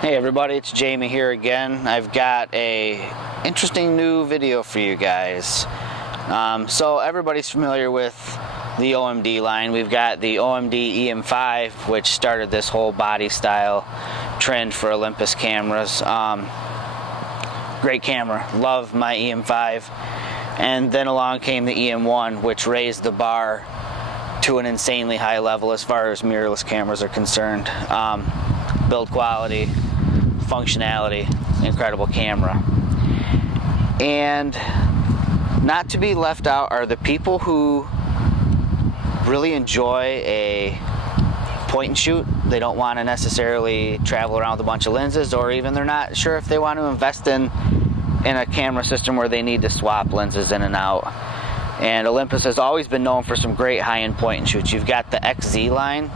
Hey everybody, it's Jamie here again. I've got a interesting new video for you guys. So everybody's familiar with the OMD line. We've got the OMD EM5, which started this whole body style trend for Olympus cameras. Great camera, love my EM5. And then along came the EM1, which raised the bar to an insanely high level as far as mirrorless cameras are concerned. Build quality, functionality, incredible camera. And not to be left out are the people who really enjoy a point and shoot. They don't want to necessarily travel around with a bunch of lenses, or even they're not sure if they want to invest in a camera system where they need to swap lenses in and out. And Olympus has always been known for some great high-end point and shoots. You've got the XZ line,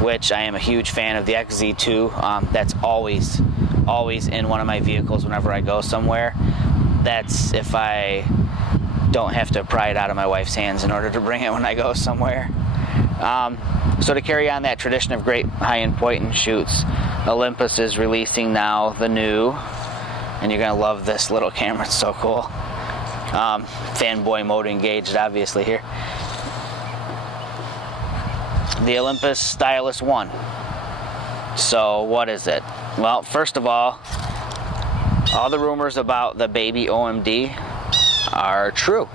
which I am a huge fan of, the XZ2. That's always in one of my vehicles whenever I go somewhere. That's if I don't have to pry it out of my wife's hands in order to bring it when I go somewhere. So to carry on that tradition of great high-end point and shoots, Olympus is releasing now the new, and you're gonna love this little camera, it's so cool. Fanboy mode engaged obviously here. The Olympus Stylus1. So what is it? Well, first of all the rumors about the baby OMD are true.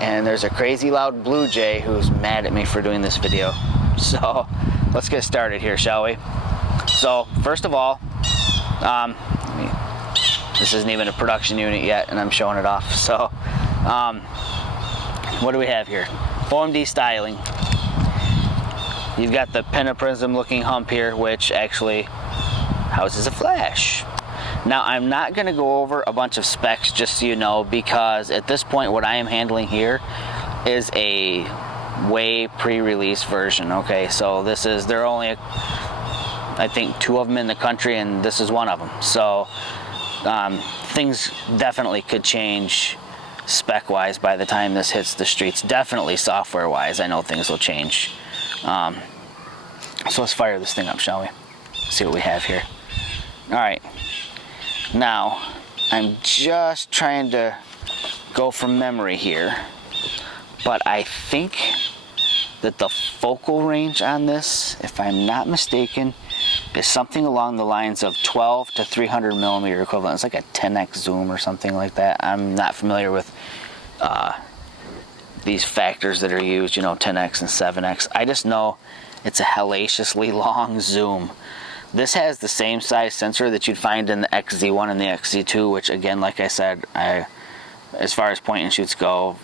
And there's a crazy loud blue jay who's mad at me for doing this video. So let's get started here, shall we? So first of all, this isn't even a production unit yet and I'm showing it off. So what do we have here? OMD styling. You've got the pentaprism looking hump here, which actually houses a flash. Now I'm not going to go over a bunch of specs, just so you know, because at this point what I am handling here is a way pre-release version. Okay, so this is, there are only I think 2 of them in the country, and this is one of them. So things definitely could change spec-wise by the time this hits the streets. Definitely software-wise, I know things will change. So let's fire this thing up, shall we? See what we have here. All right. Now, I'm just trying to go from memory here, but I think that the focal range on this, if I'm not mistaken, is something along the lines of 12 to 300 millimeter equivalent. It's like a 10x zoom or something like that. I'm not familiar with these factors that are used, you know, 10x and 7x. I just know it's a hellaciously long zoom. This has the same size sensor that you'd find in the XZ1 and the XZ2, which again, like I said, as far as point and shoots go,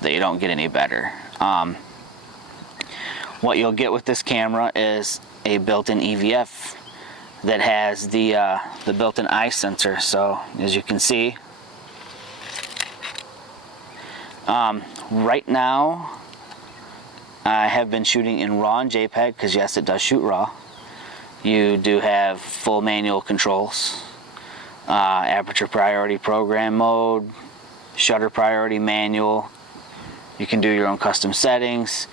they don't get any better. What you'll get with this camera is a built-in EVF that has the built-in eye sensor. So as you can see, right now I have been shooting in RAW and JPEG, because yes, it does shoot RAW. You do have full manual controls, aperture priority program mode, shutter priority manual. You can do your own custom settings.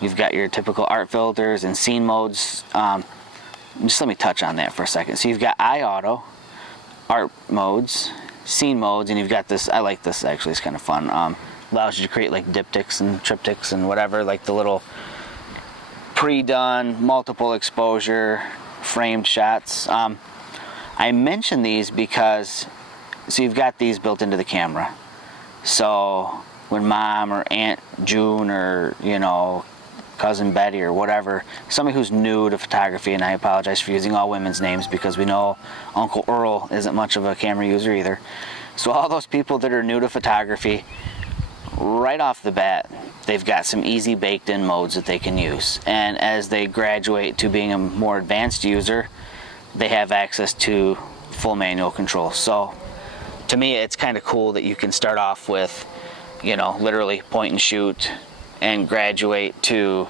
You've got your typical art filters and scene modes. Just let me touch on that for a second. So you've got eye auto, art modes, scene modes, and you've got this, I like this actually, it's kind of fun. Allows you to create like diptychs and triptychs and whatever, like the little pre-done multiple exposure framed shots. I mention these because, so you've got these built into the camera. So when mom or Aunt June or, you know, cousin Betty or whatever, somebody who's new to photography, and I apologize for using all women's names because we know Uncle Earl isn't much of a camera user either. So all those people that are new to photography, right off the bat, they've got some easy baked-in modes that they can use. And as they graduate to being a more advanced user, they have access to full manual control. So to me, it's kind of cool that you can start off with, you know, literally point and shoot and graduate to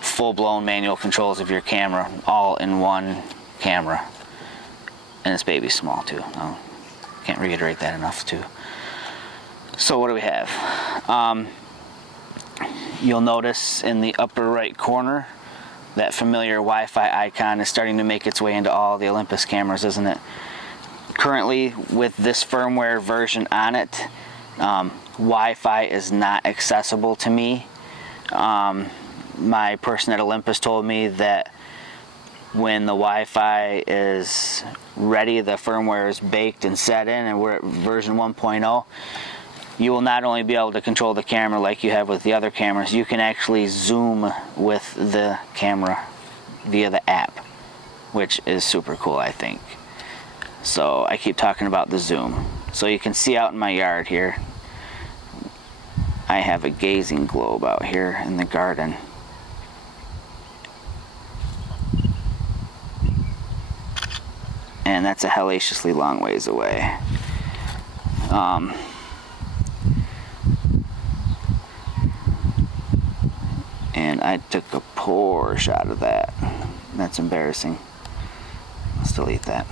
full-blown manual controls of your camera all in one camera. And this baby's small too. I can't reiterate that enough too. So what do we have? You'll notice in the upper right corner that familiar Wi-Fi icon is starting to make its way into all the Olympus cameras, isn't it? Currently, with this firmware version on it, Wi-Fi is not accessible to me. My person at Olympus told me that when the Wi-Fi is ready, the firmware is baked and set in, and we're at version 1.0, you will not only be able to control the camera like you have with the other cameras, you can actually zoom with the camera via the app, which is super cool, I think. So I keep talking about the zoom. So you can see out in my yard here, I have a gazing globe out here in the garden. And that's a hellaciously long ways away. And I took a poor shot of that. That's embarrassing. Let's delete that.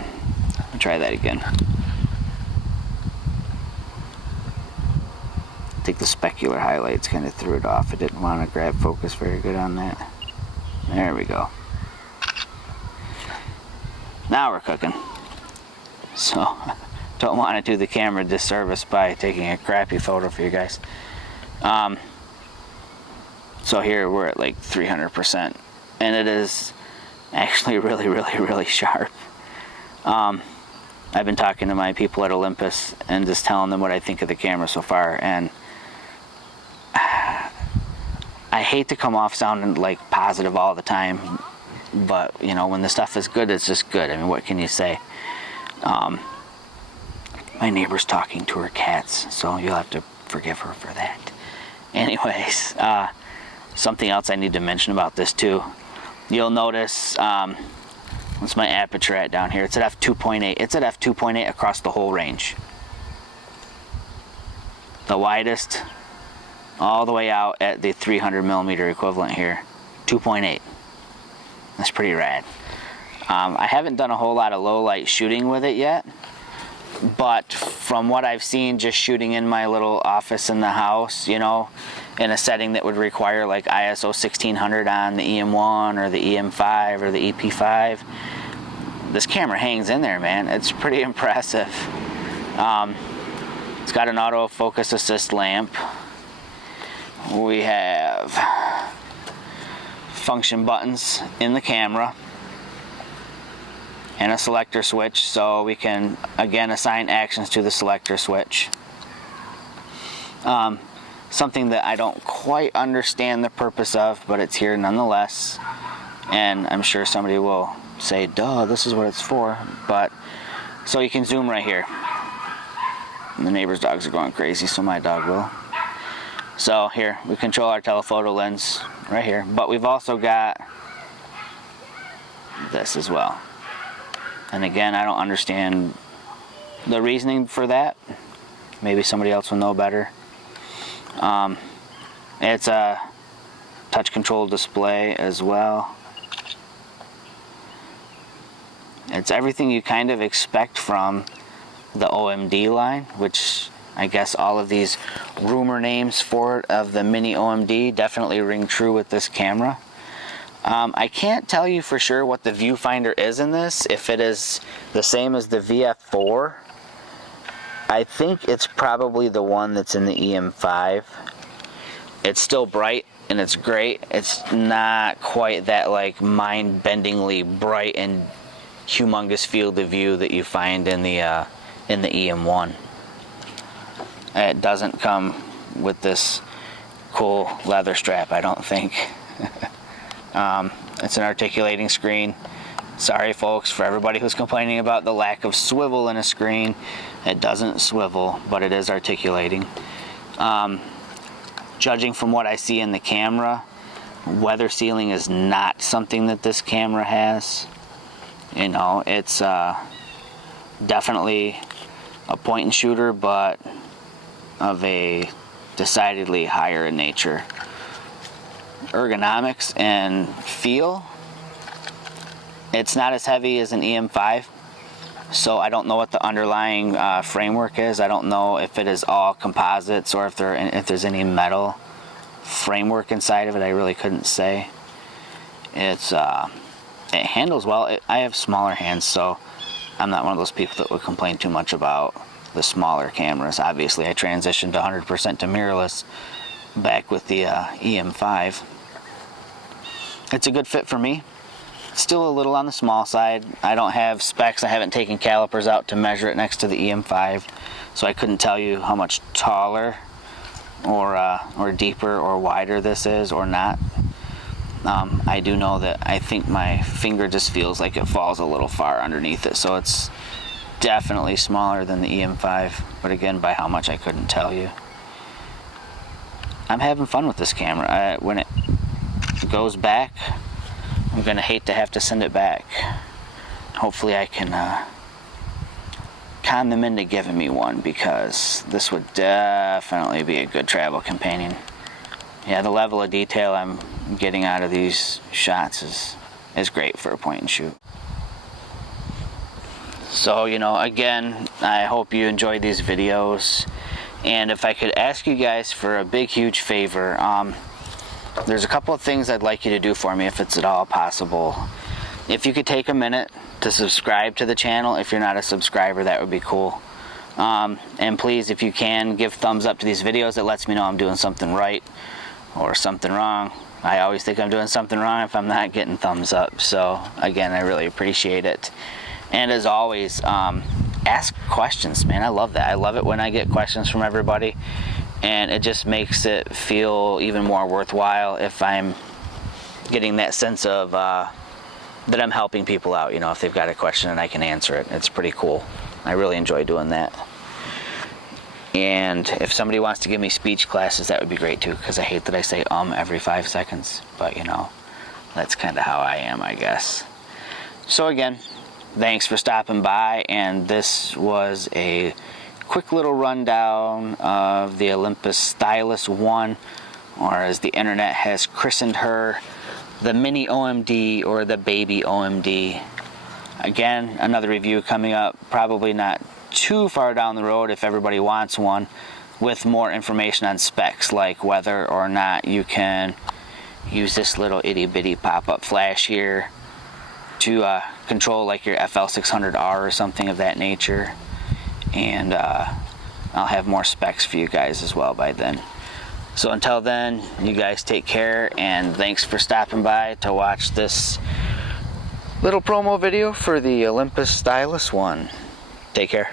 I'll try that again. I think the specular highlights kind of threw it off. I didn't want to grab focus very good on that. There we go. Now we're cooking. So, don't want to do the camera a disservice by taking a crappy photo for you guys. So here we're at like 300%, and it is actually really sharp. I've been talking to my people at Olympus and just telling them what I think of the camera so far, and I hate to come off sounding like positive all the time, but you know, when the stuff is good, it's just good. I mean, what can you say? My neighbor's talking to her cats, so you'll have to forgive her for that. Anyways, something else I need to mention about this too. You'll notice, what's my aperture at down here? It's at f2.8. It's at f2.8 across the whole range. The widest, all the way out at the 300mm equivalent here, 2.8. That's pretty rad. I haven't done a whole lot of low light shooting with it yet, but from what I've seen just shooting in my little office in the house, you know, in a setting that would require like ISO 1600 on the EM1 or the EM5 or the EP5, this camera hangs in there, man. It's pretty impressive. It's got an autofocus assist lamp. We have function buttons in the camera and a selector switch, so we can again assign actions to the selector switch. Something that I don't quite understand the purpose of, but it's here nonetheless, and I'm sure somebody will say, duh, this is what it's for. But so you can zoom right here. And the neighbor's dogs are going crazy, so my dog will. So here we control our telephoto lens right here, but we've also got this as well. And again, I don't understand the reasoning for that. Maybe somebody else will know better. It's a touch control display as well. It's everything you kind of expect from the OMD line, which I guess all of these rumor names for it of the mini OMD definitely ring true with this camera. I can't tell you for sure what the viewfinder is in this, if it is the same as the VF4. I think it's probably the one that's in the EM5. It's still bright and it's great. It's not quite that like mind-bendingly bright and humongous field of view that you find in the EM1. It doesn't come with this cool leather strap, I don't think. It's an articulating screen. Sorry folks, for everybody who's complaining about the lack of swivel in a screen. It doesn't swivel, but it is articulating. Judging from what I see in the camera, weather sealing is not something that this camera has. You know, it's definitely a point and shooter, but of a decidedly higher in nature. Ergonomics and Feel, it's not as heavy as an EM5, so I don't know what the underlying framework is. I don't know if it is all composites or if there's any metal framework inside of it. I really couldn't say. It's it handles well. I have smaller hands, so I'm not one of those people that would complain too much about the smaller cameras. Obviously, I transitioned 100% to mirrorless back with the EM5. It's a good fit for me. Still a little on the small side. I don't have specs. I haven't taken calipers out to measure it next to the EM5, so I couldn't tell you how much taller or deeper or wider this is or not. I do know that I think my finger just feels like it falls a little far underneath it, so it's definitely smaller than the EM5, but again, by how much I couldn't tell you. I'm having fun with this camera. When it goes back, I'm gonna hate to have to send it back. Hopefully I can con them into giving me one, because this would definitely be a good travel companion. Yeah, the level of detail I'm getting out of these shots is great for a point and shoot. So, you know, again, I hope you enjoy these videos, and if I could ask you guys for a big huge favor, there's a couple of things I'd like you to do for me, if it's at all possible. If you could take a minute to subscribe to the channel. If you're not a subscriber, that would be cool. And please, if you can, give thumbs up to these videos. It lets me know I'm doing something right or something wrong. I always think I'm doing something wrong if I'm not getting thumbs up. So again, I really appreciate it. And as always, ask questions, man. I love that. I love it when I get questions from everybody, and it just makes it feel even more worthwhile if I'm getting that sense of that I'm helping people out. You know, if they've got a question and I can answer it, it's pretty cool. I really enjoy doing that. And if somebody wants to give me speech classes, that would be great too, because I hate that I say every 5 seconds, but you know, that's kind of how I am, I guess. So again, thanks for stopping by, and this was a quick little rundown of the Olympus Stylus1, or as the internet has christened her, the mini OMD or the baby OMD. Again, another review coming up, probably not too far down the road if everybody wants one, with more information on specs, like whether or not you can use this little itty bitty pop-up flash here to control like your FL600R or something of that nature. And I'll have more specs for you guys as well by then. So until then, you guys take care, and thanks for stopping by to watch this little promo video for the Olympus Stylus1. Take care.